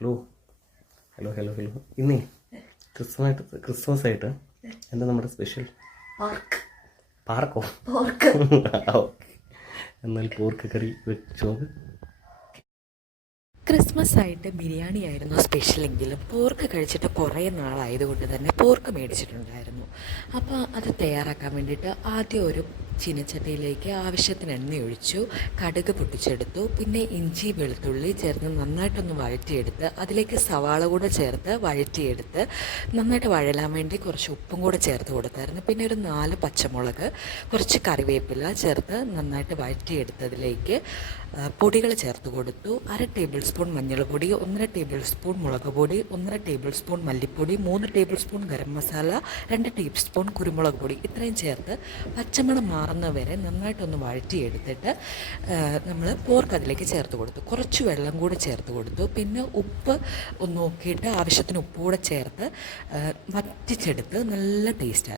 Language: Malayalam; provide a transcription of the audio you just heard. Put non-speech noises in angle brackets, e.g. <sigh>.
ഹലോ. Hello hello hello. ഇന്നേ ക്രിസ്മസായിട്ട് ക്രിസ്മസ് ആയിട്ട് എന്താ നമ്മുടെ സ്പെഷ്യൽ? പാർക്ക്. പാർക്കോ? പോർക്ക്. <laughs> ഓക്കെ. എന്നാൽ പോർക്ക് കറി വെച്ചോ. ക്രിസ്മസ് ആയിട്ട് ബിരിയാണി ആയിരുന്നു സ്പെഷ്യലെങ്കിലും പോർക്ക് കഴിച്ചിട്ട് കുറേ നാളായതുകൊണ്ട് തന്നെ പോർക്ക് മേടിച്ചിട്ടുണ്ടായിരുന്നു. അപ്പോൾ അത് തയ്യാറാക്കാൻ വേണ്ടിയിട്ട് ആദ്യം ഒരു ചീനച്ചട്ടിയിലേക്ക് ആവശ്യത്തിന് എണ്ണ ഒഴിച്ചു കടുക് പൊട്ടിച്ചെടുത്തു പിന്നെ ഇഞ്ചി വെളുത്തുള്ളി ചേർന്ന് നന്നായിട്ടൊന്ന് വഴറ്റിയെടുത്ത് അതിലേക്ക് സവാള കൂടെ ചേർത്ത് വഴറ്റിയെടുത്ത് നന്നായിട്ട് വഴലാൻ വേണ്ടി കുറച്ച് ഉപ്പും കൂടെ ചേർത്ത് കൊടുത്തായിരുന്നു. പിന്നെ ഒരു നാല് പച്ചമുളക് കുറച്ച് കറിവേപ്പില ചേർത്ത് നന്നായിട്ട് വഴറ്റിയെടുത്തതിലേക്ക് പൊടികൾ ചേർത്ത് കൊടുത്തു. അര ടേബിൾ സ്പൂൺ മഞ്ഞൾപ്പൊടി ഒന്നര ടേബിൾ സ്പൂൺ മുളക് പൊടി ഒന്നര ടേബിൾ സ്പൂൺ മല്ലിപ്പൊടി മൂന്ന് ടേബിൾ സ്പൂൺ ഗരം മസാല രണ്ട് ടേബിൾ സ്പൂൺ കുരുമുളക് പൊടി ഇത്രയും ചേർത്ത് പച്ചമണം മാറുന്ന വരെ നന്നായിട്ടൊന്ന് വഴറ്റിയെടുത്തിട്ട് നമ്മൾ പോർക്ക് അതിലേക്ക് ചേർത്ത് കൊടുത്തു. കുറച്ച് വെള്ളം കൂടെ ചേർത്ത് കൊടുത്തു. പിന്നെ ഉപ്പ് ഒന്ന് നോക്കിയിട്ട് ആവശ്യത്തിന് ഉപ്പ് കൂടെ ചേർത്ത് വറ്റിച്ചെടുത്ത് നല്ല ടേസ്റ്റാണ്